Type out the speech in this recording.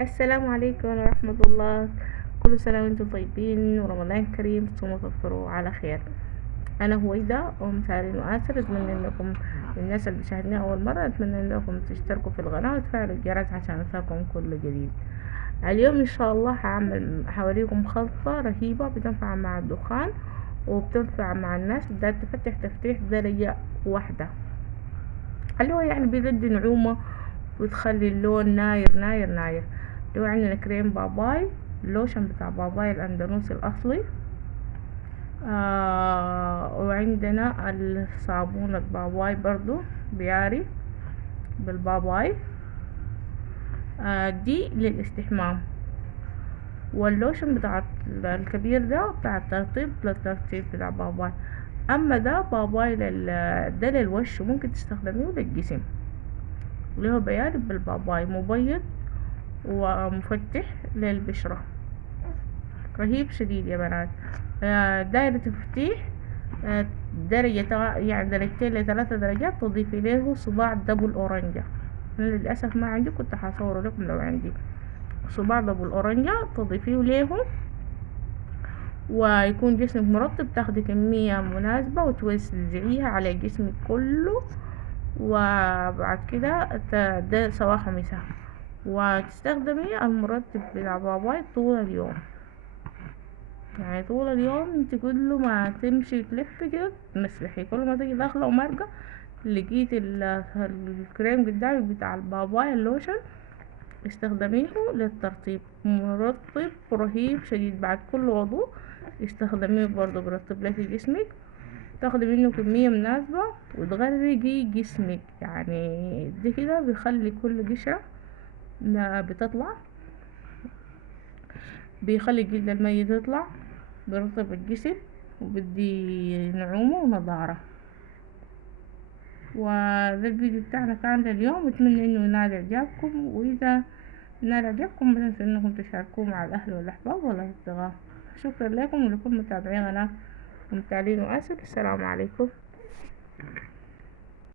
السلام عليكم ورحمة الله. كل سنة وانتم طيبين ورمضان كريم، تصوموا وتفطروا على خير. أنا هويدا أم سارين وآسر. أتمنى إنكم الناس اللي بتشاهدني أول مرة، أتمنى إنكم تشتركوا في القناة وتفعلوا الجرس عشان يوصلكم كل جديد. اليوم إن شاء الله هوريكم خلطة رهيبة بتنفع مع الدخان وبتنفع مع الناس بدها تفتح تفتيح درجة واحدة، اللي هو يعني بيدي نعومة وتخلي اللون ناير ناير ناير. اللي هو عندنا كريم باباي، اللوشن بتاع باباي الأندونوسي الأصلي، وعندنا الصابونة باباي برضو بياري بالباباي، دي للاستحمام. واللوشن بتاع الكبير ده بتاع الترطيب للترطيب بتاع باباي. اما ده باباي ده للوش، ممكن تستخدميه للجسم، اللي هو بياري بالباباي، مبيض ومفتح للبشرة، رهيب شديد يا بنات. دايرة تفتيح، يعني درجتين لثلاثة درجات. تضيفي له صباع دبل أورنجة. أنا للأسف ما عندي، كنت هصوره لكم لو عندي صباع دبل أورنجة. تضيفيه له ويكون جسمك مرطب، تاخدي كمية مناسبة وتوزعيها على جسمك كله. وبعد كده ده صباح ومساء، وتستخدمي المرطب بتاع باباي طول اليوم. يعني طول اليوم انت كل ما تمشي تلف كده تمسحي، كل ما تيجي داخله ومارقه لقيت الكريم قدامك بتاع البابايا اللوشن، استخدميه للترطيب. مرطب رهيب شديد. بعد كل وضوء استخدميه برضه، برطب لك جسمك، تاخدي منه كمية مناسبة وتغرقي جسمك. يعني دي كده بيخلي كل قشرة بتطلع، بيخلي الجلد الميت يطلع، بيرطب الجسم وبدي نعومة ونضارة. وده الفيديو بتاعنا كان لليوم، اتمنى انه ينال اعجابكم، واذا نال اعجابكم ما تنسوا انكم تشاركوه مع الاهل والاحباب والاصدقاء. شكرا لكم ولكل متابعينا ومتابعين واسف. السلام عليكم.